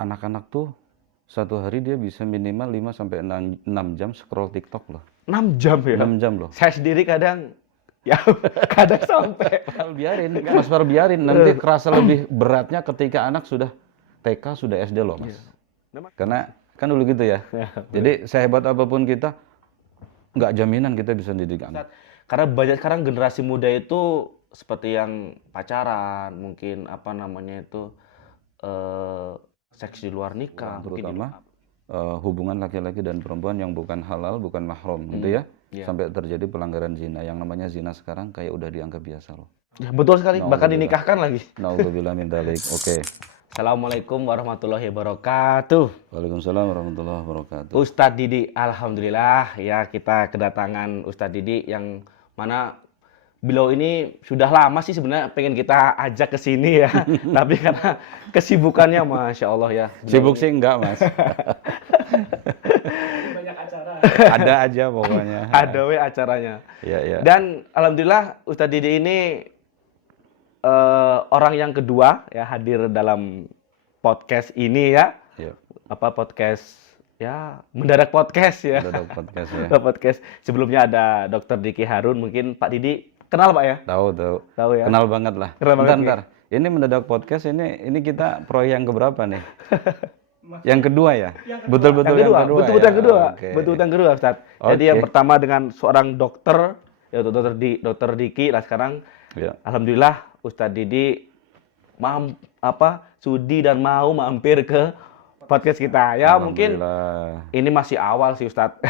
anak-anak tuh satu hari dia bisa minimal 5 sampai 6 jam scroll TikTok loh. 6 jam ya? 6 jam loh. Saya sendiri kadang, ya kadang sampai. Biarin, Mas Far, biarin. Nanti kerasa lebih beratnya ketika anak sudah TK, sudah SD loh, Mas. Karena kan dulu gitu ya. Jadi sehebat apapun kita, nggak jaminan kita bisa didik anak. Karena banyak sekarang generasi muda itu seperti yang pacaran, mungkin apa namanya itu, seks di luar nikah, Terutama hubungan laki-laki dan perempuan yang bukan halal, bukan mahram gitu ya. Sampai terjadi pelanggaran zina. Yang namanya zina sekarang kayak udah dianggap biasa loh. Ya, betul sekali, bahkan dinikahkan lagi. Nauzubillah min dzalik. Oke. Assalamualaikum warahmatullahi wabarakatuh. Waalaikumsalam warahmatullahi wabarakatuh. Ustadz Didi, alhamdulillah ya kita kedatangan Ustadz Didi yang mana beliau ini sudah lama sih sebenarnya pengen kita ajak ke sini ya. Tapi karena kesibukannya Masya Allah ya. Sibuk sih enggak, Mas. Banyak acara. Ada aja pokoknya. Ada we acaranya. Ya. Dan alhamdulillah Ustadz Didi ini orang yang kedua ya hadir dalam podcast ini ya. Ya. Apa podcast ya, mendadak podcast ya. Mendadak podcast ya. Podcast. Sebelumnya ada Dr. Diki Harun, mungkin Pak Didi kenal Pak ya? Tahu ya. Kenal banget lah. Bentar. Ini mendadak podcast ini kita proyek yang keberapa nih? Yang kedua ya? Betul-betul yang kedua. Betul-betul yang kedua. Okay. Betul-betul yang kedua, Ustaz. Jadi yang pertama dengan seorang dokter, yaitu Dr. Diki. Nah sekarang, alhamdulillah Ustadz Didi sudi dan mau mampir ke podcast kita. Ya mungkin ini masih awal sih Ustadz.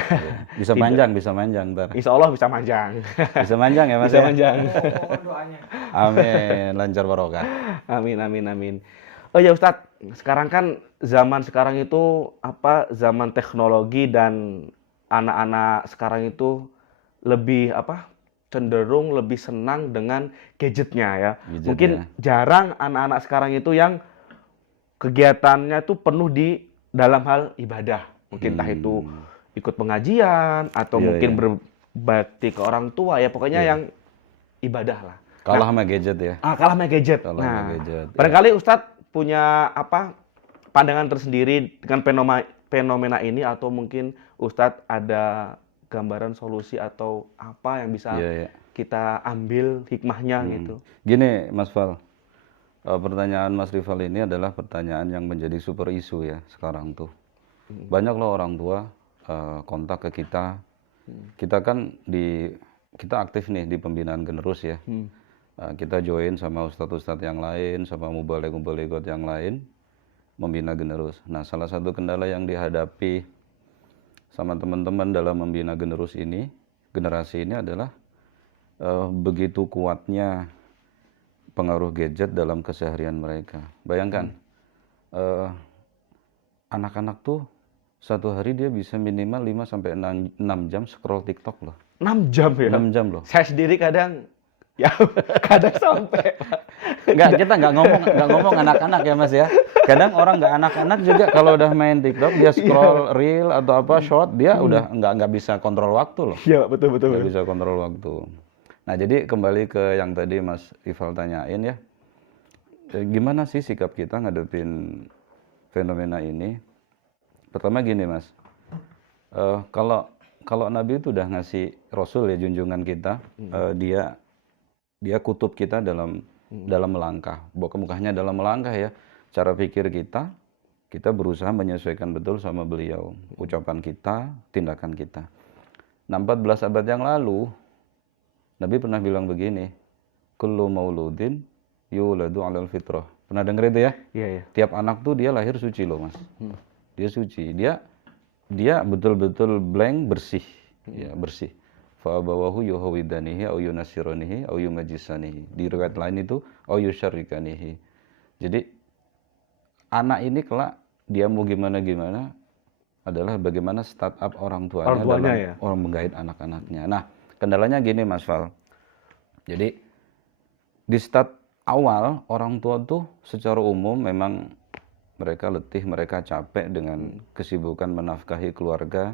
Bisa manjang ntar. Insya Allah bisa manjang. Bisa manjang ya Mas? Bisa manjang. Mohon doanya. Amin, lancar barokah. Amin. Oh ya Ustadz, sekarang kan zaman sekarang itu zaman teknologi dan anak-anak sekarang itu lebih cenderung lebih senang dengan gadgetnya ya. Mungkin jarang anak-anak sekarang itu yang kegiatannya itu penuh di dalam hal ibadah. Mungkin entah itu ikut pengajian atau mungkin berbakti ke orang tua ya, pokoknya yang ibadah lah. Kalah sama gadget ya. Kalah sama gadget. Barangkali Ustadz punya pandangan tersendiri dengan fenomena ini, atau mungkin Ustadz ada gambaran solusi atau apa yang bisa kita ambil hikmahnya gitu. Gini Mas Fal, pertanyaan Mas Rival ini adalah pertanyaan yang menjadi super isu ya sekarang tuh. Banyak loh orang tua kontak ke kita. Kita kan kita aktif nih di pembinaan generus ya. Kita join sama ustadz-ustadz yang lain, sama mubaligh-mubalighat yang lain, membina generus. Nah, salah satu kendala yang dihadapi sama teman-teman dalam membina generasi ini adalah begitu kuatnya pengaruh gadget dalam keseharian mereka. Bayangkan, anak-anak tuh satu hari dia bisa minimal 5 sampai 6 jam scroll TikTok loh. 6 jam ya? 6 jam loh. Saya sendiri kadang sampai. Kita nggak ngomong anak-anak ya Mas ya. Kadang orang nggak anak-anak juga kalau udah main TikTok, dia scroll reel atau short, dia udah nggak bisa kontrol waktu loh. Iya, betul. Nggak bisa kontrol waktu. Nah, jadi kembali ke yang tadi Mas Rival tanyain ya. Gimana sih sikap kita ngadepin fenomena ini? Pertama gini Mas. Kalau Nabi itu udah ngasih Rasul ya, junjungan kita, dia kutub kita dalam melangkah. Mukanya dalam melangkah ya. Cara pikir kita berusaha menyesuaikan betul sama beliau. Ucapan kita, tindakan kita. Nah, 14 abad yang lalu, Nabi pernah bilang begini, kullu mauludin yuladu 'alal fitrah. Pernah denger itu ya? Iya. Tiap anak tuh dia lahir suci loh Mas. Dia suci. Dia betul-betul blank, bersih. Ya, bersih. Fa abawahu yuhawidanihi au yunasiranihi au yumajisanihi. Di riwayat lain itu au yusyarikanihi. Jadi anak ini kelak dia mau gimana adalah bagaimana startup orang tuanya dalam orang menggait anak-anaknya. Nah, kendalanya gini Mas Fal. Jadi di start awal orang tua tuh secara umum memang mereka letih, mereka capek dengan kesibukan menafkahi keluarga.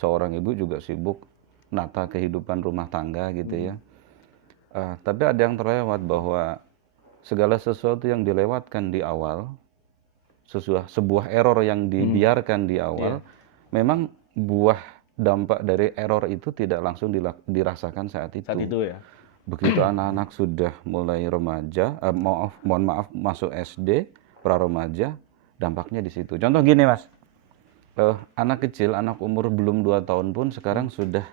Seorang ibu juga sibuk nata kehidupan rumah tangga gitu ya. Tapi ada yang terlewat bahwa segala sesuatu yang dilewatkan di awal sebuah error yang dibiarkan di awal, memang buah dampak dari error itu tidak langsung dirasakan saat itu. Saat itu ya. Begitu anak-anak sudah mulai remaja, mohon maaf masuk SD, pra remaja, dampaknya di situ. Contoh gini Mas, anak kecil, anak umur belum 2 tahun pun sekarang sudah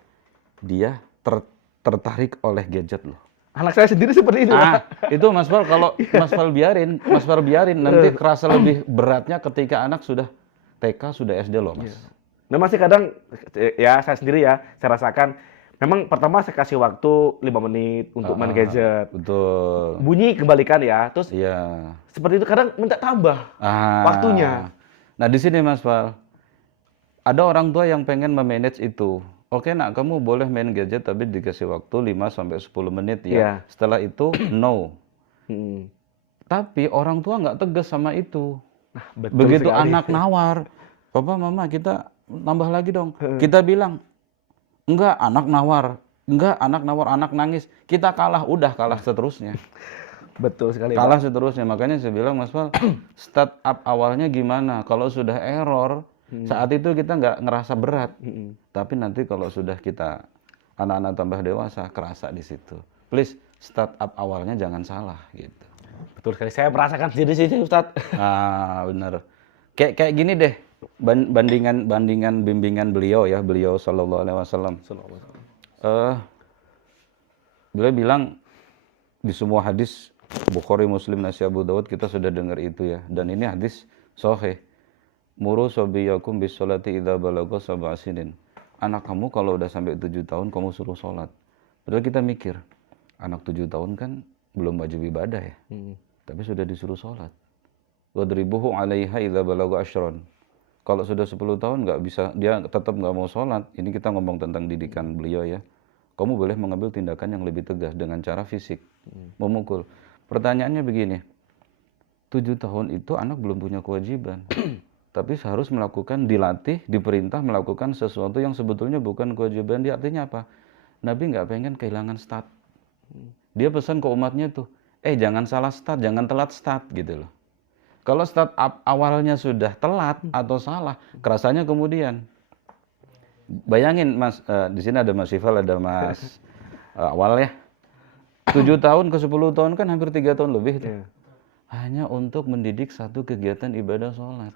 dia tertarik oleh gadget loh. Anak saya sendiri seperti itu, Pak. Itu Mas Fal, kalau Mas Fal biarin, nanti kerasa lebih beratnya ketika anak sudah TK, sudah SD loh Mas. Nah masih kadang, ya saya sendiri ya, saya rasakan, memang pertama saya kasih waktu 5 menit untuk main gadget. Betul. Bunyi kembalikan ya, terus Iya. seperti itu kadang minta tambah waktunya. Nah di sini Mas Fal, ada orang tua yang pengen memanage itu. Oke nak, kamu boleh main gadget tapi dikasih waktu 5-10 menit ya. Iya. Setelah itu, no. Hmm. Tapi orang tua nggak tegas sama itu. Nah, betul Begitu sekali. anak nawar, Papa, Mama kita tambah lagi dong. Kita bilang, enggak anak nawar, anak nangis. Kita kalah, udah kalah seterusnya. Betul sekali, Kalah Pak. seterusnya. Makanya saya bilang, Mas Fal, start up awalnya gimana? Kalau sudah error, saat itu kita nggak ngerasa berat. Tapi nanti kalau sudah kita anak-anak tambah dewasa, kerasa di situ. Please, start up awalnya jangan salah gitu. Betul sekali. Saya merasakan sendiri sih, Ustadz. Benar. Kayak gini deh, bandingan bimbingan beliau ya, beliau Shallallahu Alaihi Wasallam. Beliau bilang di semua hadis Bukhari, Muslim, Nasai, Abu Dawud kita sudah dengar itu ya. Dan ini hadis sahih. Muru sobiyakum bis sholati idza balagha sab'a sinin. Anak kamu kalau udah sampai 7 tahun kamu suruh sholat. Padahal kita mikir, anak 7 tahun kan belum wajib ibadah ya. Tapi sudah disuruh sholat. Wadribuhu 'alaiha idza balagha asyran. Kalau sudah 10 tahun nggak bisa, dia tetap nggak mau sholat. Ini kita ngomong tentang didikan beliau ya. Kamu boleh mengambil tindakan yang lebih tegas dengan cara fisik, memukul. Pertanyaannya begini, 7 tahun itu anak belum punya kewajiban. Tapi harus melakukan, dilatih, diperintah melakukan sesuatu yang sebetulnya bukan kewajiban dia. Artinya apa? Nabi nggak pengen kehilangan start. Dia pesan ke umatnya tuh, jangan salah start, jangan telat start gitu loh. Kalau start up awalnya sudah telat atau salah, kerasanya kemudian. Bayangin Mas, di sini ada Mas Sifal, ada Mas Awal ya. 7 tahun ke 10 tahun kan hampir 3 tahun lebih tuh. Hanya untuk mendidik satu kegiatan ibadah sholat.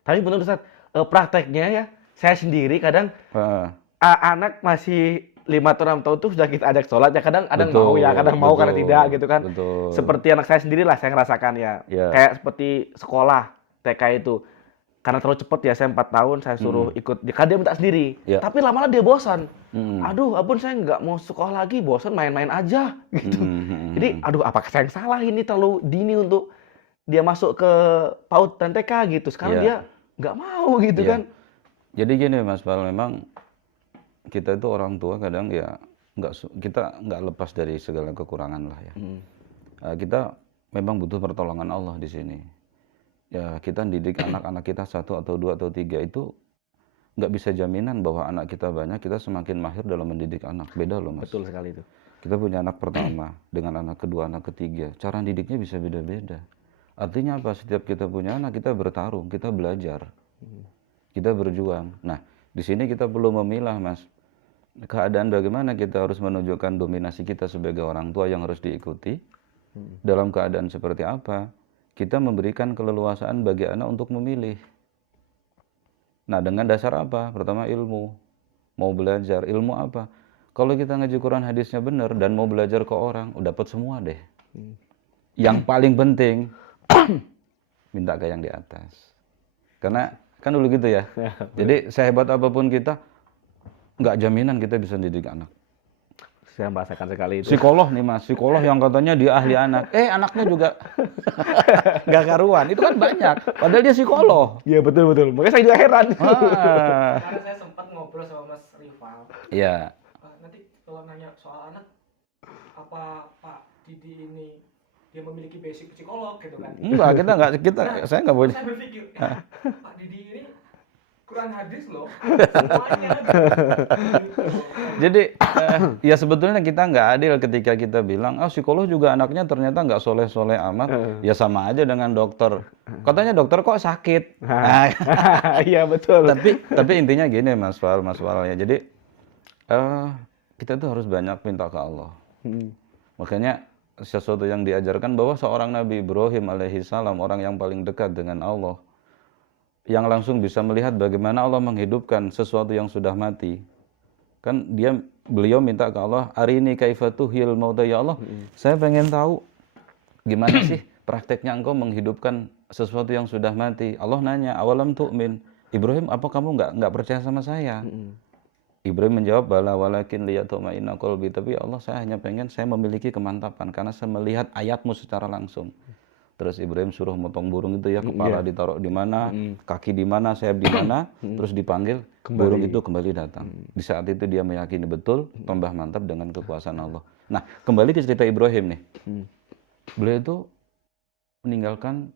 Tapi benar Ustaz, prakteknya ya, saya sendiri kadang anak masih 5 tahun 6 tahun tuh sudah kita ajak sholat ya, kadang mau ya, kadang mau karena tidak gitu kan. Betul. Seperti anak saya sendiri lah saya ngerasakan ya. Kayak seperti sekolah TK itu. Karena terlalu cepat ya, saya 4 tahun saya suruh ikut, kan dia minta sendiri. Tapi lama-lama dia bosan. Aduh, ampun saya nggak mau sekolah lagi, bosan main-main aja gitu. Jadi, aduh apakah saya yang salah ini terlalu dini untuk dia masuk ke PAUD dan TK gitu. Sekarang dia nggak mau gitu kan. Jadi gini Mas Fal, memang kita itu orang tua kadang ya kita nggak lepas dari segala kekurangan lah ya. Kita memang butuh pertolongan Allah di sini. Ya kita didik anak-anak kita 1 atau 2 atau 3 itu nggak bisa jaminan bahwa anak kita banyak, kita semakin mahir dalam mendidik anak. Beda loh Mas. Betul sekali itu. Kita punya anak pertama dengan anak kedua, anak ketiga. Cara didiknya bisa beda-beda. Artinya apa? Setiap kita punya anak, kita bertarung, kita belajar. Kita berjuang. Nah, di sini kita perlu memilah Mas. Keadaan bagaimana kita harus menunjukkan dominasi kita sebagai orang tua yang harus diikuti. Dalam keadaan seperti apa? Kita memberikan keleluasaan bagi anak untuk memilih. Nah, dengan dasar apa? Pertama ilmu. Mau belajar. Ilmu apa? Kalau kita ngaji Quran hadisnya benar dan mau belajar ke orang, dapat semua deh. Yang paling penting, minta ke yang di atas. Karena kan dulu gitu ya. Jadi sehebat apapun kita, nggak jaminan kita bisa didik anak. Saya merasakan sekali itu. Psikolog nih Mas, psikolog yang katanya dia ahli anak. Anaknya juga nggak karuan. Itu kan banyak. Padahal dia psikolog. Iya betul. Makanya saya juga heran. Karena saya sempat ngobrol sama Mas Rival. Iya. Nanti kalau nanya soal anak, apa Pak Didi ini dia memiliki basic psikolog gitu kan? Enggak, saya nggak boleh. Saya berpikir, Pak Didi ini Quran hadis loh. Semuanya. Gitu. Jadi ya sebetulnya kita nggak adil ketika kita bilang, psikolog juga anaknya ternyata nggak soleh-soleh amat. Ya sama aja dengan dokter. Katanya dokter kok sakit. Nah, Iya betul. tapi intinya gini Mas Wal ya. Jadi kita tuh harus banyak minta ke Allah. Makanya sesuatu yang diajarkan bahwa seorang Nabi Ibrahim alaihi salam, orang yang paling dekat dengan Allah, yang langsung bisa melihat bagaimana Allah menghidupkan sesuatu yang sudah mati. Kan beliau minta ke Allah, arini kaifa tuhyil mauta, ya Allah, saya pengen tahu gimana sih prakteknya engkau menghidupkan sesuatu yang sudah mati. Allah nanya, awalam tu'min, Ibrahim, apa kamu nggak percaya sama saya? Ibrahim menjawab, bala walakin liyatma'inna qalbi, tapi ya Allah, saya hanya pengen saya memiliki kemantapan karena saya melihat ayatmu secara langsung. Terus Ibrahim suruh motong burung itu ya, kepala ditaruh di mana, kaki di mana, sayap di mana, terus dipanggil, burung itu kembali datang. Di saat itu dia meyakini betul, tambah mantap dengan kekuasaan Allah. Nah, kembali ke cerita Ibrahim nih. Beliau itu meninggalkan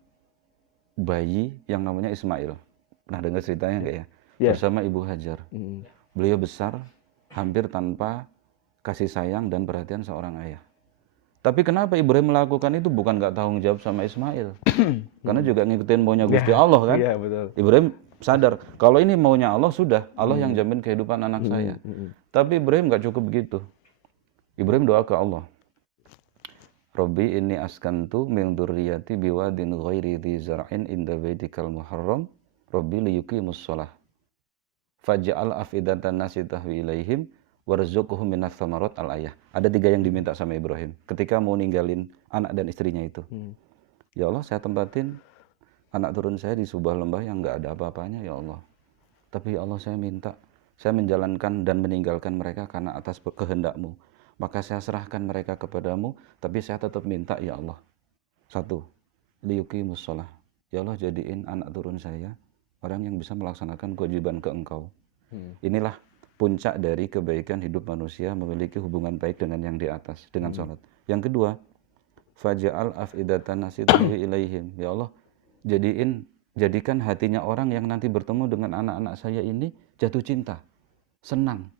bayi yang namanya Ismail. Pernah dengar ceritanya nggak ya? Bersama Ibu Hajar. Beliau besar, hampir tanpa kasih sayang dan perhatian seorang ayah. Tapi kenapa Ibrahim melakukan itu? Bukan nggak tanggung jawab sama Ismail. Karena juga ngikutin maunya Gusti Allah kan. Iya, betul. Ibrahim sadar, kalau ini maunya Allah, sudah. Allah yang jamin kehidupan anak saya. Tapi Ibrahim nggak cukup begitu. Ibrahim doa ke Allah. Robbi inni askantu min dzurriyyati biwadin ghairi dzi zar'in inda baitikal muharram. Robbi liyuqimus shalah. Faj'al afidatan nasi tahwi ilaihim warzuqhum minas tsamarat al-ayah. Ada 3 yang diminta sama Ibrahim ketika mau ninggalin anak dan istrinya itu. Ya Allah, saya tempatin anak turun saya di sebuah lembah yang nggak ada apa-apanya, ya Allah. Tapi ya Allah, saya minta, saya menjalankan dan meninggalkan mereka karena atas kehendak-Mu. Maka saya serahkan mereka kepadamu, tapi saya tetap minta, ya Allah. 1, liyuqimus shalah. Ya Allah, jadiin anak turun saya orang yang bisa melaksanakan kewajiban ke Engkau. Inilah puncak dari kebaikan hidup manusia, memiliki hubungan baik dengan yang di atas, dengan sholat. Yang kedua, faja'al afidatan nasi tahwi ilaihim. Ya Allah, jadikan hatinya orang yang nanti bertemu dengan anak-anak saya ini jatuh cinta, senang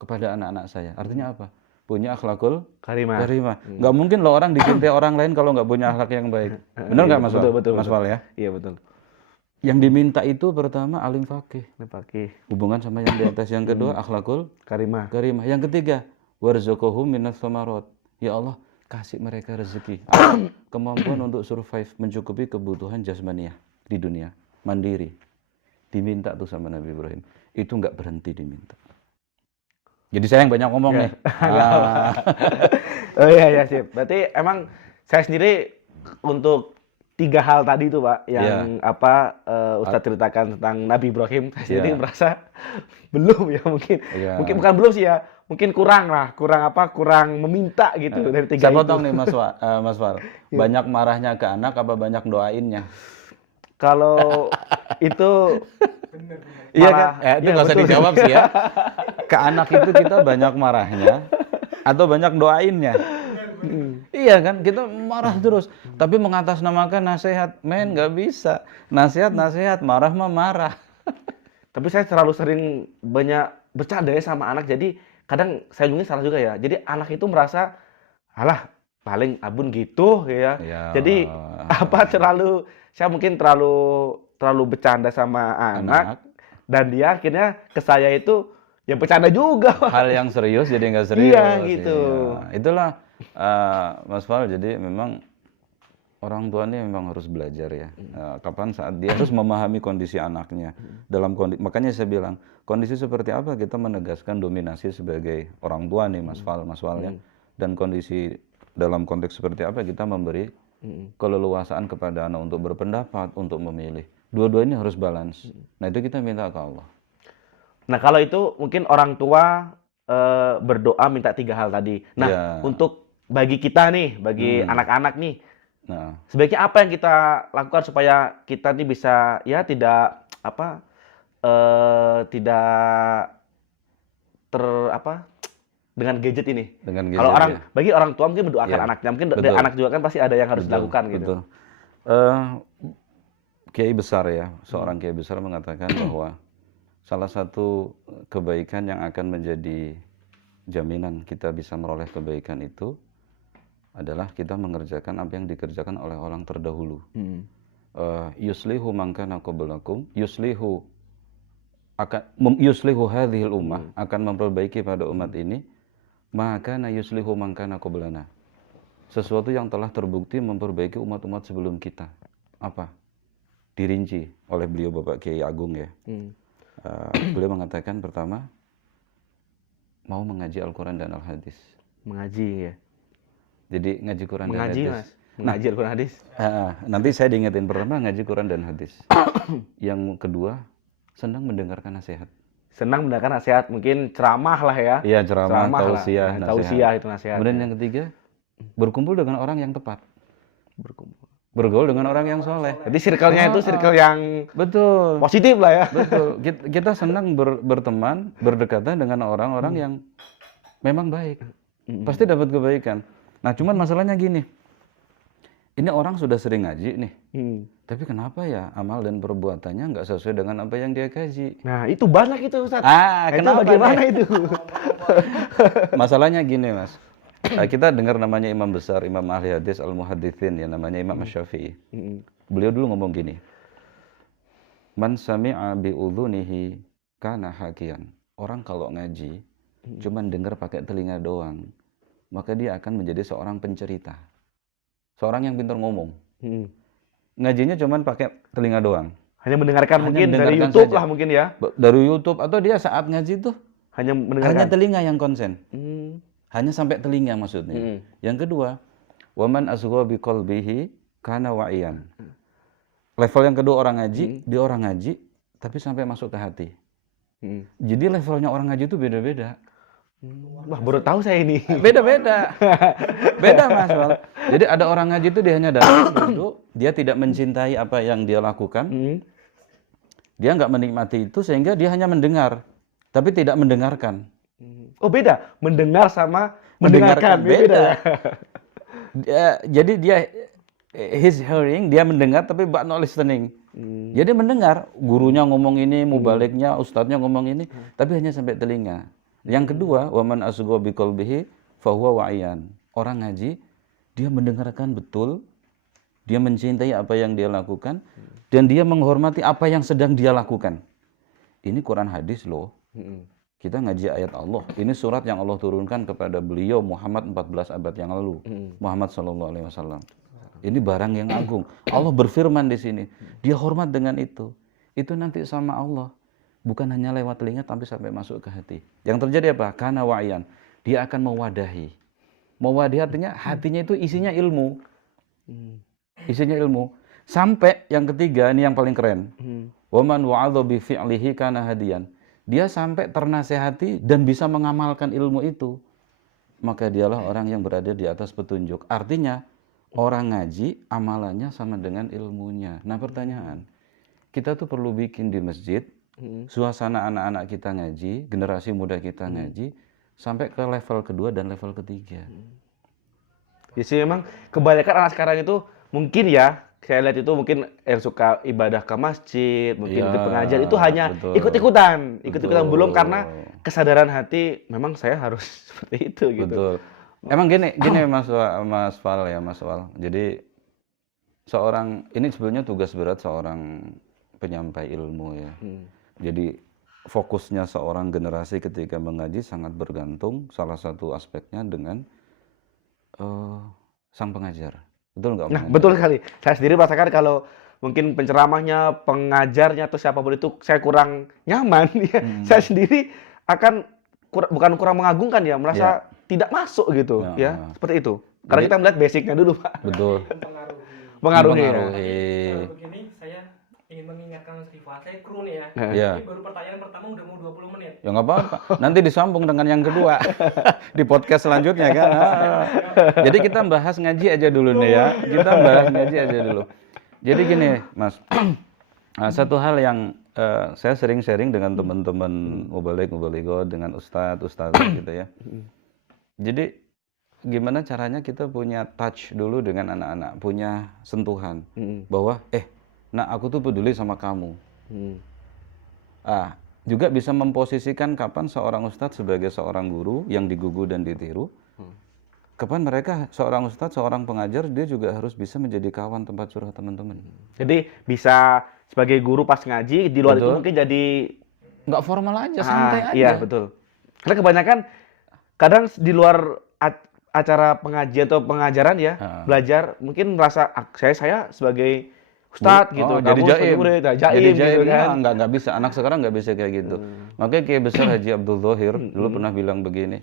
kepada anak-anak saya. Artinya apa? Punya akhlakul karimah. Nggak mungkin loh orang dicintai orang lain kalau nggak punya akhlak yang baik. Benar nggak Mas Wal? Betul. Mas Wal ya? Iya betul. Yang diminta itu pertama alim fakih. Hubungan sama yang di atas. Yang kedua akhlakul Karimah. Yang ketiga warzuqhum minas tsamarat. Ya Allah, kasih mereka rezeki. Kemampuan untuk survive, mencukupi kebutuhan jasmaniah di dunia, mandiri. Diminta tuh sama Nabi Ibrahim. Itu nggak berhenti diminta. Jadi saya yang banyak ngomong nih. Oh iya sip. Berarti emang saya sendiri untuk 3 hal tadi itu Pak yang Ustadz ceritakan tentang Nabi Ibrahim, saya sendiri merasa belum ya mungkin. Mungkin bukan belum sih ya. Mungkin kurang meminta gitu dari 3 saya itu. potong nih Mas Wal. Banyak marahnya ke anak apa banyak doainnya? Kalau itu Iya kan? Itu nggak usah dijawab sih ya. Ke anak itu kita banyak marahnya atau banyak doainnya? Iya kan, kita marah terus. Tapi mengatasnamakan nasihat, nggak bisa. Nasihat, marah. Tapi saya terlalu sering banyak bercanda ya sama anak, jadi kadang saya juga salah juga ya. Jadi anak itu merasa, alah paling abun gitu ya. Jadi saya mungkin terlalu bercanda sama anak. Dan dia akhirnya ke saya itu ya bercanda juga. Hal yang serius jadi nggak serius. Iya gitu. Iya. Itulah Mas Fal, jadi memang orang tua ini memang harus belajar ya. Kapan saat dia harus memahami kondisi anaknya. Makanya saya bilang, kondisi seperti apa kita menegaskan dominasi sebagai orang tua nih Mas Fal ya. Dan kondisi dalam konteks seperti apa kita memberi keleluasaan kepada anak untuk berpendapat, untuk memilih. Dua-duanya harus balance. Nah itu kita minta ke Allah. Nah kalau itu mungkin orang tua berdoa minta 3 hal tadi. Nah untuk bagi kita nih, bagi anak-anak nih, sebaiknya apa yang kita lakukan supaya kita nih bisa ya tidak dengan gadget ini. Kalau bagi orang tua mungkin mendoakan anaknya, mungkin dari anak juga kan pasti ada yang harus dilakukan gitu. kiai besar ya, seorang kiai besar mengatakan bahwa salah satu kebaikan yang akan menjadi jaminan kita bisa meroleh kebaikan itu adalah kita mengerjakan apa yang dikerjakan oleh orang terdahulu. Yuslihu man kana qablakum, yuslihu hadhil ummah, akan memperbaiki pada umat ini, maka na yuslihu man kana qablana. Sesuatu yang telah terbukti memperbaiki umat-umat sebelum kita. Apa? Dirinci oleh beliau Bapak Kiai Agung ya. Beliau mengatakan pertama, mau mengaji Al-Quran dan Al-Hadis. Mengaji ya. Jadi ngaji Quran Mengaji, dan hadis. Mas. Mengaji Al-Quran hadis. Nanti saya diingetin, pertama ngaji Quran dan hadis. Yang kedua, senang mendengarkan nasihat. Senang mendengarkan nasihat, mungkin ceramah lah ya. Iya, ceramah, lah. tausiah, nasihat. Tausiah itu nasihat. Kemudian yang ketiga, berkumpul dengan orang yang tepat. berkumpul. Bergaul dengan orang yang soleh. Jadi circle-nya itu circle yang Betul. positif lah ya. Betul. Kita senang berteman, berdekatan dengan orang-orang yang memang baik. Pasti dapat kebaikan. Nah, cuman masalahnya gini. Ini orang sudah sering ngaji nih. Tapi kenapa ya amal dan perbuatannya nggak sesuai dengan apa yang dia kaji? Nah, itu banyak itu, Ustaz. Itu Kenapa bagaimana itu? Masalahnya gini, Mas. Kita dengar namanya imam besar, imam ahli hadis al-muhaditsin, ya namanya Imam Syafi'i. Beliau dulu ngomong gini. Man sami'a bi udhunihi kana hakiyan. Orang kalau ngaji cuman dengar pakai telinga doang, maka dia akan menjadi seorang pencerita. Seorang yang pintar ngomong. Ngajinya cuman pakai telinga doang. Hanya mendengarkan Hanya mungkin dari mendengarkan YouTube saja. lah mungkin ya. Dari YouTube, atau dia saat ngaji tuh Hanya hanya mendengarkan. telinga yang konsen. Hanya sampai telinga maksudnya. Yang kedua, waman asgha biqalbihi kana wa'iyan. Level yang kedua orang ngaji, dia orang ngaji tapi sampai masuk ke hati. Jadi levelnya orang ngaji itu beda-beda. Wah, baru tahu saya ini. Beda-beda. Beda, Mas Wal. Jadi ada orang ngaji itu dia hanya datang duduk, dia tidak mencintai apa yang dia lakukan. Dia nggak menikmati itu sehingga dia hanya mendengar, tapi tidak mendengarkan. Oh, beda. Mendengar sama mendengarkan. Beda. Jadi dia his hearing, dia mendengar tapi but not listening. Jadi mendengar, gurunya ngomong ini, mubaliknya, ustadznya ngomong ini, tapi hanya sampai telinga. Yang kedua, waman asgha biqalbihi fahuwa wa'iyan. Orang ngaji, dia mendengarkan betul, dia mencintai apa yang dia lakukan, dan dia menghormati apa yang sedang dia lakukan. Ini Quran hadis loh. Kita ngaji ayat Allah. Ini surat yang Allah turunkan kepada beliau Muhammad 14 abad yang lalu. Muhammad sallallahu alaihi wasallam. Ini barang yang agung. Allah berfirman di sini. Dia hormat dengan itu. Itu nanti sama Allah. Bukan hanya lewat telinga tapi sampai masuk ke hati. Yang terjadi apa? Kana wa'iyan. Dia akan mewadahi. Mewadahi artinya hatinya itu isinya ilmu. Isinya ilmu. Sampai yang ketiga, ini yang paling keren. Waman wa'adha bi fi'lihi kana hadiyan. Dia sampai ternasehati dan bisa mengamalkan ilmu itu. Maka dialah orang yang berada di atas petunjuk. Artinya, orang ngaji amalannya sama dengan ilmunya. Nah, pertanyaan, kita tuh perlu bikin di masjid suasana anak-anak kita ngaji, generasi muda kita ngaji, sampai ke level kedua dan level ketiga. Jadi memang kebanyakan anak sekarang itu mungkin ya, saya lihat itu mungkin yang suka ibadah ke masjid, mungkin Ya, ikut pengajian itu hanya betul. ikut-ikutan Betul. belum karena kesadaran hati memang saya harus seperti itu gitu. Betul. Emang gini Mas Fal ya, Mas Wal. Jadi ini sebenarnya tugas berat seorang penyampai ilmu ya. Jadi fokusnya seorang generasi ketika mengaji sangat bergantung salah satu aspeknya dengan sang pengajar. Betul nggak? Nah, betul sekali. Saya sendiri merasakan kalau mungkin penceramahnya, pengajarnya atau siapapun itu saya kurang nyaman ya. Saya sendiri akan bukan kurang mengagungkan ya, merasa tidak masuk gitu ya. Seperti itu. Karena kita melihat basicnya dulu, Pak. Betul. Mengaruhi. Kalau begini, saya ingin mengingatkan Mas Rifa, saya kru nih ya. Iya. Ini baru pertanyaan pertama udah mau 20 menit. Ya nggak apa-apa. Nanti disambung dengan yang kedua di podcast selanjutnya kan. Jadi kita bahas ngaji aja dulu nih ya. Kita bahas ngaji aja dulu. Jadi gini, Mas. Satu hal yang saya sering sharing dengan teman-teman mubalik-mubalighah, dengan ustadz gitu ya. Jadi gimana caranya kita punya touch dulu dengan anak-anak, punya sentuhan bahwa Nah, aku tuh peduli sama kamu. Hmm. Juga bisa memposisikan kapan seorang ustadz sebagai seorang guru yang digugu dan ditiru. Kapan mereka seorang ustadz, seorang pengajar, dia juga harus bisa menjadi kawan tempat curhat teman-teman. Jadi bisa sebagai guru pas ngaji, di luar itu Betul. mungkin jadi Nggak formal aja, santai aja. Iya, betul. Karena kebanyakan kadang di luar acara pengajian atau pengajaran ya, belajar mungkin merasa saya sebagai ustadz gitu, jadi kamu sebagai jaim. murid, Jadi jaim gitu jaim, kan. nggak bisa. Anak sekarang nggak bisa kayak gitu. Makanya Kiai Besar Haji Abdul Thohir dulu pernah bilang begini,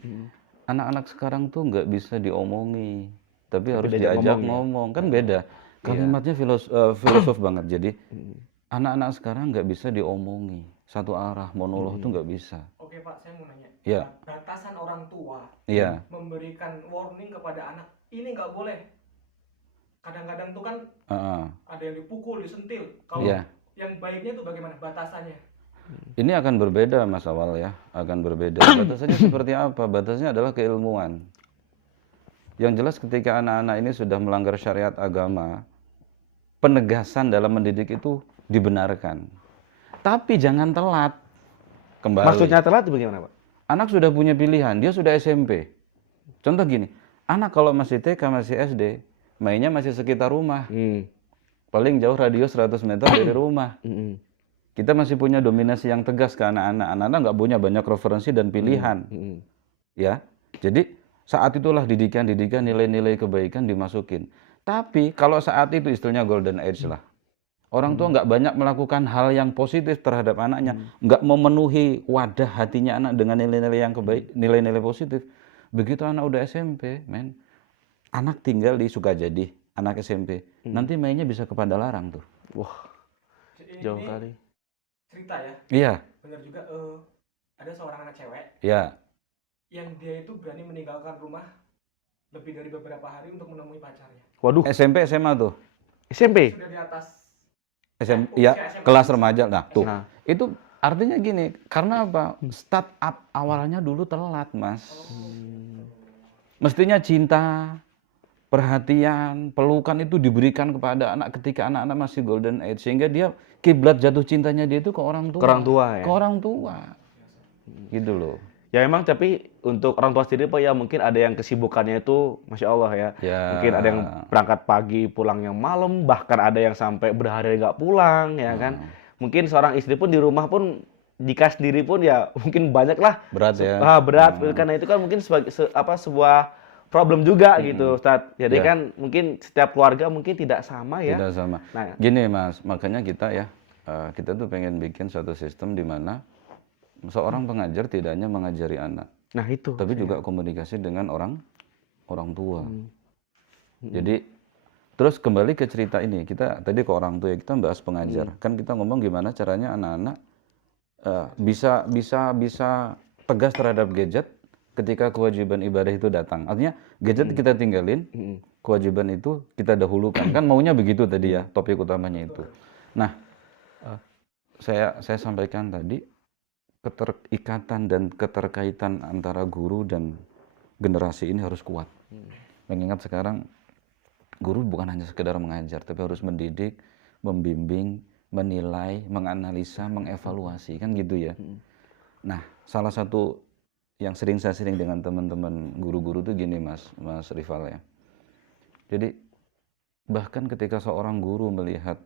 anak-anak sekarang tuh nggak bisa diomongi, tapi harus diajak ngomong. Kan beda. Kalimatnya filosof banget. Jadi anak-anak sekarang nggak bisa diomongi. Satu arah, monolog tuh nggak bisa. Oke Pak, saya mau nanya. Iya. Batasan orang tua Iya. memberikan warning kepada anak, ini nggak boleh. Kadang-kadang tuh kan ada yang dipukul, disentil. Kalau Iya. yang baiknya itu bagaimana batasannya? Ini akan berbeda Mas Awal ya, akan berbeda. Batasannya seperti apa? Batasnya adalah keilmuan. Yang jelas ketika anak-anak ini sudah melanggar syariat agama, penegasan dalam mendidik itu dibenarkan. Tapi jangan telat. Kembali. Maksudnya telat itu bagaimana, Pak? Anak sudah punya pilihan, dia sudah SMP. Contoh gini, anak kalau masih TK, masih SD, mainnya masih sekitar rumah. Paling jauh radius 100 meter dari rumah. Kita masih punya dominasi yang tegas ke anak-anak. Anak-anak nggak punya banyak referensi dan pilihan. Ya, jadi saat itulah didikan-didikan, nilai-nilai kebaikan dimasukin. Tapi kalau saat itu istilahnya golden age lah. Orang tua nggak banyak melakukan hal yang positif terhadap anaknya, nggak memenuhi wadah hatinya anak dengan nilai-nilai yang kebaik, nilai-nilai positif. Begitu anak udah SMP, anak tinggal di Sukajadi, anak SMP, nanti mainnya bisa ke Padalarang tuh. Wah, Ini jauh kali. cerita ya, Iya, benar juga. Ada seorang anak cewek ya, yang dia itu berani meninggalkan rumah lebih dari beberapa hari untuk menemui pacarnya. Waduh, SMP, SMA tuh, SMP. Sudah di atas ya, usia SMA. kelas remaja. Nah, tuh, Nah. itu artinya gini, karena apa? Startup awalnya dulu telat, Mas. Mestinya cinta, perhatian, pelukan itu diberikan kepada anak ketika anak-anak masih golden age, sehingga dia kiblat jatuh cintanya dia itu ke orang tua. Ke orang tua ya. Ke orang tua. Gitu loh. Ya emang, tapi untuk orang tua sendiri Pak ya mungkin ada yang kesibukannya itu Masya Allah ya. Ya. Mungkin ada yang berangkat pagi pulangnya malam, bahkan ada yang sampai berhari nggak pulang ya kan. Mungkin seorang istri pun di rumah pun nikah sendiri pun ya mungkin banyak lah. Berat ya. Berat, karena itu kan mungkin sebagai sebuah problem juga gitu Ustadz. Jadi kan mungkin setiap keluarga mungkin tidak sama ya. Tidak sama. Nah, Gini Mas, makanya kita ya, kita tuh pengen bikin suatu sistem di mana seorang pengajar tidak hanya mengajari anak, nah itu. tapi juga komunikasi dengan orang tua. Jadi terus kembali ke cerita ini, kita tadi ke orang tua ya, kita bahas pengajar. Kan kita ngomong gimana caranya anak-anak bisa tegas terhadap gadget ketika kewajiban ibadah itu datang. Artinya gadget kita tinggalin, kewajiban itu kita dahulukan. Kan maunya begitu tadi ya, topik utamanya itu. Nah, saya sampaikan tadi, keterikatan dan keterkaitan antara guru dan generasi ini harus kuat. Mengingat sekarang guru bukan hanya sekedar mengajar, tapi harus mendidik, membimbing, menilai, menganalisa, mengevaluasi, kan gitu ya. Nah, salah satu yang sering saya dengan teman-teman guru-guru tuh gini Mas Rival ya. Jadi bahkan ketika seorang guru melihat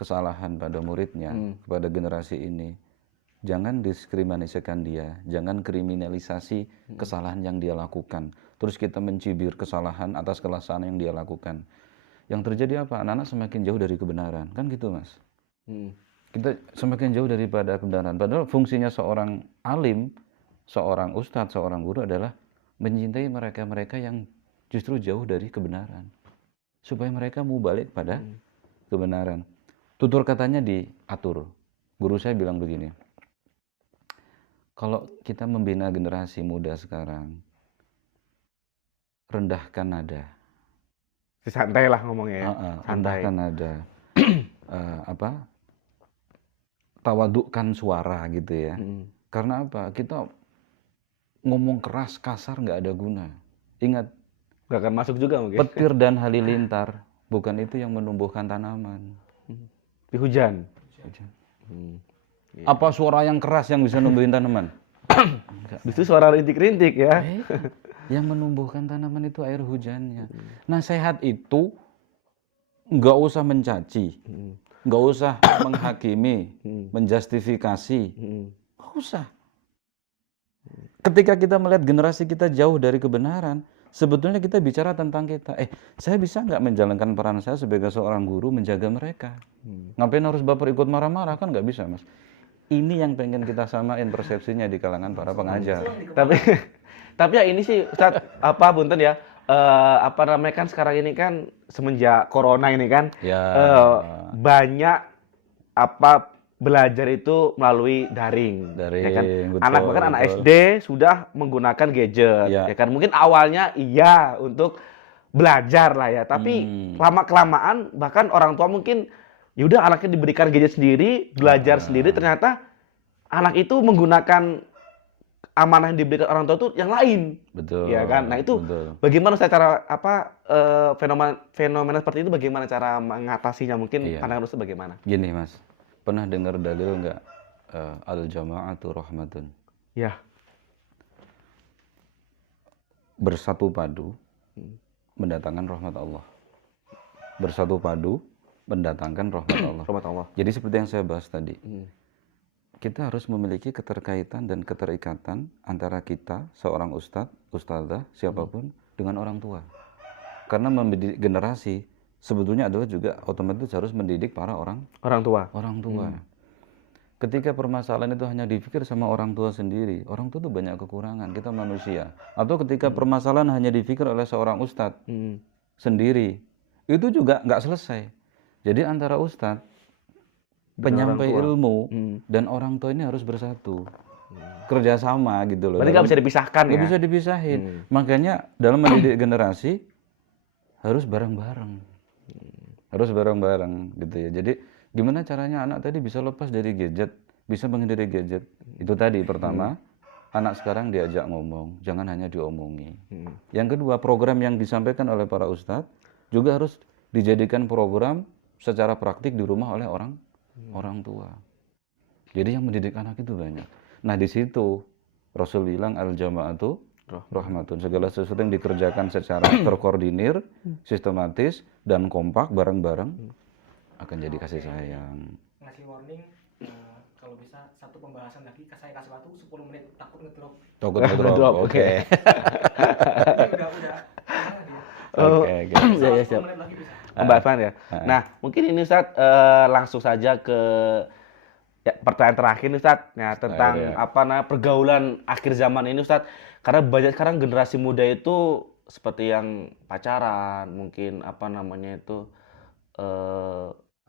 kesalahan pada muridnya, kepada generasi ini, jangan diskriminasikan dia, jangan kriminalisasi kesalahan yang dia lakukan. Terus kita mencibir kesalahan atas kesalahan yang dia lakukan. Yang terjadi apa? Anak-anak semakin jauh dari kebenaran, kan gitu Mas. Kita semakin jauh daripada kebenaran. Padahal fungsinya seorang alim, seorang ustadz, seorang guru adalah mencintai mereka-mereka yang justru jauh dari kebenaran. Supaya mereka mau balik pada kebenaran. Tutur katanya diatur. Guru saya bilang begini, kalau kita membina generasi muda sekarang, rendahkan nada. Santai lah ngomongnya ya. Rendahkan nada. Tawadukkan suara gitu ya. Karena apa? Kita ngomong keras, kasar nggak ada guna. Ingat, nggak akan masuk juga mungkin. petir dan halilintar bukan itu yang menumbuhkan tanaman. Di hujan. Hujan. Hmm. Iya. Apa suara yang keras yang bisa numbuhin tanaman? Itu suara rintik-rintik ya. Yang menumbuhkan tanaman itu air hujannya. Nasihat itu nggak usah mencaci, nggak usah menghakimi, menjustifikasi, nggak usah. Ketika kita melihat generasi kita jauh dari kebenaran, sebetulnya kita bicara tentang kita. Saya bisa nggak menjalankan peran saya sebagai seorang guru menjaga mereka? Ngapain harus baper ikut marah-marah? Kan nggak bisa, Mas. Ini yang pengen kita samain persepsinya di kalangan para pengajar. Tapi ya ini sih Ustaz, Bunten ya, apa namanya kan sekarang ini kan semenjak corona ini kan, Ya. banyak belajar itu melalui daring, ya kan? Betul, Bahkan anak betul. SD sudah menggunakan gadget, Ya. ya kan? Mungkin awalnya iya untuk belajar lah ya, tapi lama kelamaan bahkan orang tua mungkin yaudah anaknya diberikan gadget sendiri, belajar sendiri, ternyata anak itu menggunakan amanah yang diberikan orang tua itu yang lain. Betul. Ya kan? Nah, itu betul. bagaimana cara fenomena seperti itu bagaimana cara mengatasinya? Mungkin Iya. pandangan Ustaz bagaimana? Gini, Mas. Pernah dengar dalil nggak? Al-jama'atu rahmatun. Ya. Bersatu padu mendatangkan rahmat Allah. Bersatu padu mendatangkan rahmat Allah. Rahmat Allah. Jadi seperti yang saya bahas tadi. Kita harus memiliki keterkaitan dan keterikatan antara kita, seorang ustadz, ustadzah, siapapun, dengan orang tua. Karena mendidik generasi sebetulnya adalah juga otomatis harus mendidik para orang tua. Ketika permasalahan itu hanya dipikir sama orang tua sendiri, orang tua itu banyak kekurangan, kita manusia. Atau ketika permasalahan hanya dipikir oleh seorang ustadz sendiri, itu juga nggak selesai. Jadi antara ustadz, penyampai ilmu dan orang tua ini harus bersatu, kerjasama gitu loh. Berarti nggak bisa dipisahkan ya? Nggak bisa dipisahin. Makanya dalam mendidik generasi harus bareng-bareng, gitu ya. Jadi gimana caranya anak tadi bisa lepas dari gadget, bisa menghindari gadget? Itu tadi pertama, anak sekarang diajak ngomong, jangan hanya diomongi. Yang kedua, program yang disampaikan oleh para ustadz juga harus dijadikan program secara praktik di rumah oleh orang tua. Jadi yang mendidik anak itu banyak. Nah di situ Rasul bilang al-jama'atu rahmatun. Segala sesuatu yang dikerjakan secara terkoordinir, sistematis dan kompak bareng-bareng akan jadi kasih sayang. Ngasih warning, kalau bisa satu pembahasan lagi, saya kasih waktu 10 menit, takut ngedrop. Takut ngedrop, oke. Udah. Oke. Ya, siap. 10 menit lagi bisa. Pembahasan ya. Nah, mungkin ini Ustaz langsung saja ke pertanyaan terakhir nih Ustaz. Nah, tentang pergaulan akhir zaman ini Ustaz. Karena banyak sekarang generasi muda itu seperti yang pacaran, mungkin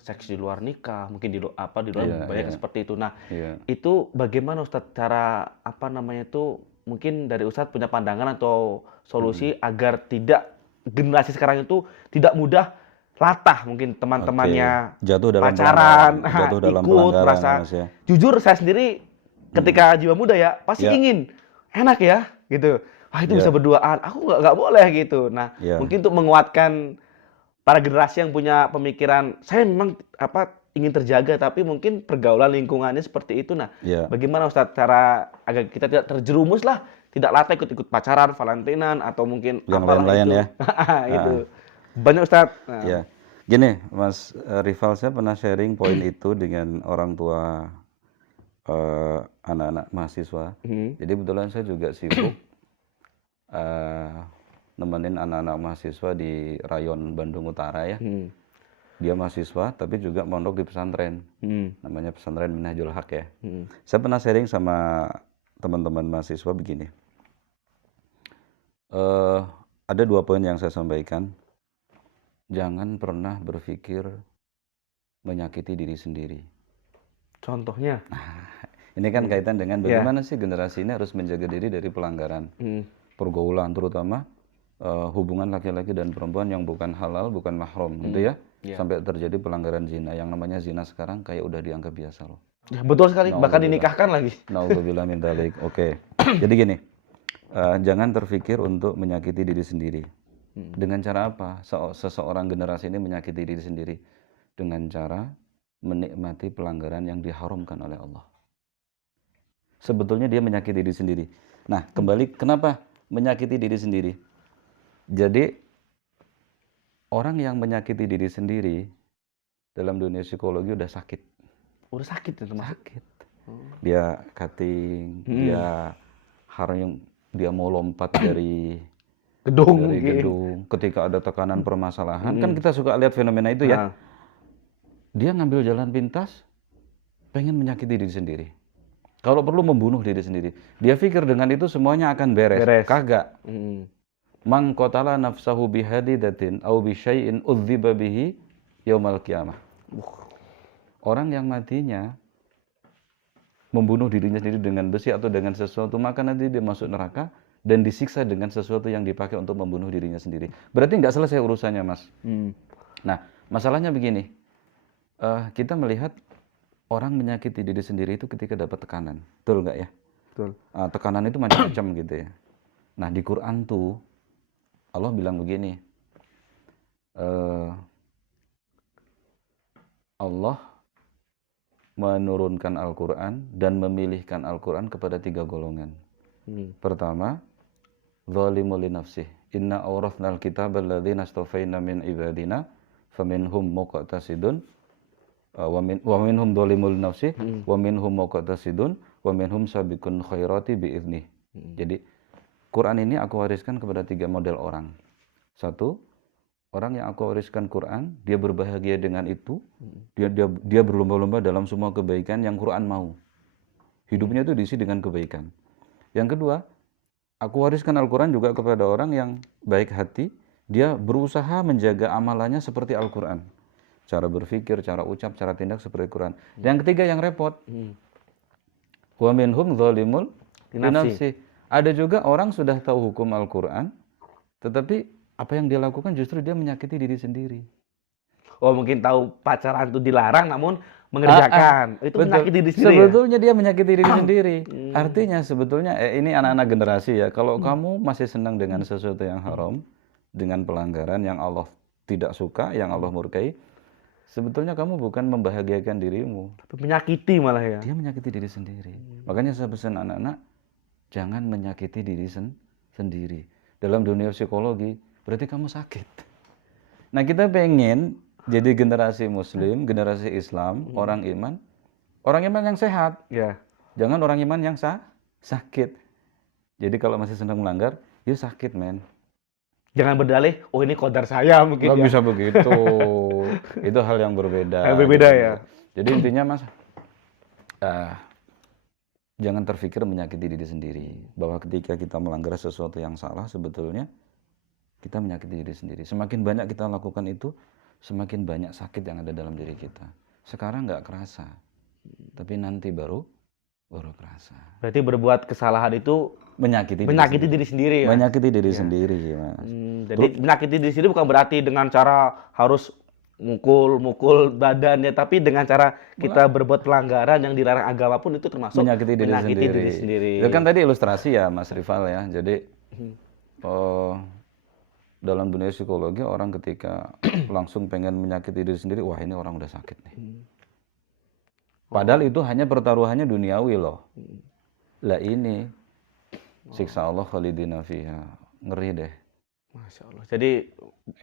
seks di luar nikah, mungkin di luar banyak seperti itu. Nah, itu bagaimana Ustaz cara mungkin dari Ustaz punya pandangan atau solusi agar tidak generasi sekarang itu tidak mudah latah mungkin teman-temannya jatuh dalam pacaran, ikut merasa jujur saya sendiri ketika jiwa muda ya pasti ingin enak ya gitu, itu bisa berduaan, aku nggak boleh gitu. Nah mungkin untuk menguatkan para generasi yang punya pemikiran saya memang ingin terjaga tapi mungkin pergaulan lingkungannya seperti itu. Nah bagaimana Ustadz cara agar kita tidak terjerumus lah, tidak latah ikut-ikut pacaran, Valentinan atau mungkin yang lain-lain ya. Itu banyak Ustadz. Ya, gini Mas Rival, saya pernah sharing poin itu dengan orang tua anak-anak mahasiswa. Jadi kebetulan saya juga sibuk nemenin anak-anak mahasiswa di rayon Bandung Utara ya. Dia mahasiswa tapi juga mondok di pesantren. Namanya pesantren Minhajul Haq ya. Saya pernah sharing sama teman-teman mahasiswa begini. Ada 2 poin yang saya sampaikan. Jangan pernah berpikir menyakiti diri sendiri. Contohnya? Ini kan kaitan dengan bagaimana sih generasi ini harus menjaga diri dari pelanggaran pergaulan, terutama hubungan laki-laki dan perempuan yang bukan halal, bukan mahram, gitu ya. Sampai terjadi pelanggaran zina. Yang namanya zina sekarang kayak udah dianggap biasa loh. Ya, betul sekali, bahkan dinikahkan lagi. Nauzubillah min dzalik. Oke. Jadi gini, jangan terpikir untuk menyakiti diri sendiri. Dengan cara apa? Seseorang generasi ini menyakiti diri sendiri dengan cara menikmati pelanggaran yang diharamkan oleh Allah. Sebetulnya dia menyakiti diri sendiri. Nah, kembali kenapa menyakiti diri sendiri? Jadi orang yang menyakiti diri sendiri dalam dunia psikologi udah sakit. Udah sakit itu Mas. Sakit. Dia cutting, dia dia mau lompat dari Gedung. gedung. Ketika ada tekanan permasalahan, kan kita suka lihat fenomena itu ya. Dia ngambil jalan pintas, pengen menyakiti diri sendiri. Kalau perlu membunuh diri sendiri. Dia pikir dengan itu semuanya akan beres. Kagak. Man qatala nafsahu bihadidatin aw bi syai'in udziba bihi yaumal qiyamah. Orang yang matinya membunuh dirinya sendiri dengan besi atau dengan sesuatu, maka nanti dia masuk neraka dan disiksa dengan sesuatu yang dipakai untuk membunuh dirinya sendiri. Berarti nggak selesai urusannya, Mas. Nah, masalahnya begini. Kita melihat orang menyakiti diri sendiri itu ketika dapat tekanan. Betul nggak ya? Betul. Tekanan itu macam-macam gitu ya. Nah, di Quran tuh Allah bilang begini. Allah menurunkan Al-Quran dan memilihkan Al-Quran kepada 3 golongan. Pertama, zalimul li nafsih. Inna awrathnal kitaba alladzina astafaina min ibadina faminhum muqtasidun wa minhum zalimul li nafsih wa minhum muqtasidun wa minhum sabiqun khairati biidznih. Jadi Quran ini aku wariskan kepada 3 model orang. 1, orang yang aku wariskan Quran, dia berbahagia dengan itu, dia berlomba-lomba dalam semua kebaikan yang Quran mau. Hidupnya itu diisi dengan kebaikan. Yang kedua, aku wariskan Al-Quran juga kepada orang yang baik hati, dia berusaha menjaga amalannya seperti Al-Quran. Cara berpikir, cara ucap, cara tindak seperti Quran. Yang ketiga yang repot. Wa minhum zalimul li nafsih. Ada juga orang sudah tahu hukum Al-Quran, tetapi apa yang dia lakukan justru dia menyakiti diri sendiri. Oh, mungkin tahu pacaran itu dilarang namun mengerjakan. Itu betul. menyakiti diri sendiri. Sebetulnya dia menyakiti diri sendiri. Artinya sebetulnya ini anak-anak generasi ya. Kalau kamu masih senang dengan sesuatu yang haram, dengan pelanggaran yang Allah tidak suka, yang Allah murkai, sebetulnya kamu bukan membahagiakan dirimu, tapi menyakiti malah ya. Dia menyakiti diri sendiri. Makanya saya pesan anak-anak, jangan menyakiti diri sendiri. Dalam dunia psikologi, berarti kamu sakit. Nah, kita pengen jadi generasi Muslim, generasi Islam, orang iman yang sehat. Ya. Jangan orang iman yang sakit. Jadi kalau masih senang melanggar, ya sakit, men. Jangan berdalih, oh ini qadar saya mungkin. Nggak bisa begitu. Itu hal yang berbeda. Berbeda ya. Jadi intinya, Mas, jangan terfikir menyakiti diri sendiri. Bahwa ketika kita melanggar sesuatu yang salah, sebetulnya kita menyakiti diri sendiri. Semakin banyak kita lakukan itu, semakin banyak sakit yang ada dalam diri kita. Sekarang nggak kerasa, tapi nanti baru kerasa. Berarti berbuat kesalahan itu menyakiti diri sendiri ya? Menyakiti diri sendiri, Mas. Jadi menyakiti diri sendiri bukan berarti dengan cara harus mukul badannya, tapi dengan cara kita berbuat pelanggaran yang dilarang agama pun itu termasuk menyakiti diri sendiri. Itu kan tadi ilustrasi ya, Mas Rival ya. Jadi dalam dunia psikologi orang ketika langsung pengen menyakiti diri sendiri, wah ini orang udah sakit nih. Padahal itu hanya pertaruhannya duniawi loh. Lah ini siksa Allah khalidina fiha. Ngeri deh. Masya Allah. Jadi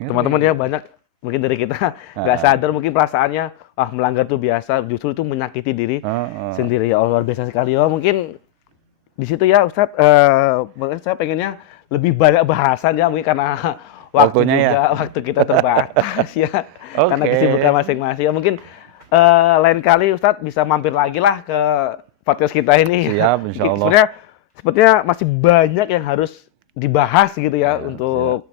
teman-teman ya banyak mungkin dari kita nggak sadar mungkin perasaannya melanggar tuh biasa, justru itu menyakiti diri sendiri. Ya Allah, luar biasa sekali. Oh, mungkin di situ ya Ustadz, saya pengennya lebih banyak bahasan ya, mungkin karena waktu kita terbatas ya. Karena kesibukan masing-masing. Ya mungkin lain kali Ustadz bisa mampir lagi lah ke podcast kita ini. Siap, insya Allah. Sepertinya masih banyak yang harus dibahas gitu ya, untuk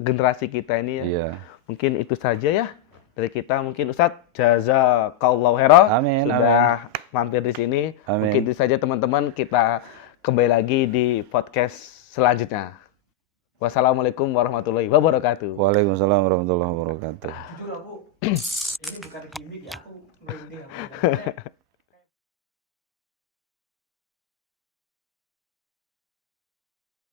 generasi kita ini ya. Iya. Mungkin itu saja ya dari kita. Mungkin Ustadz, jazakallahu khairan sudah mampir di sini. Mungkin itu saja teman-teman, kita kembali lagi di podcast selanjutnya. Wassalamualaikum warahmatullahi wabarakatuh. Waalaikumsalam warahmatullahi wabarakatuh. Jujur aku ini bukan gimmick ya, aku merinding.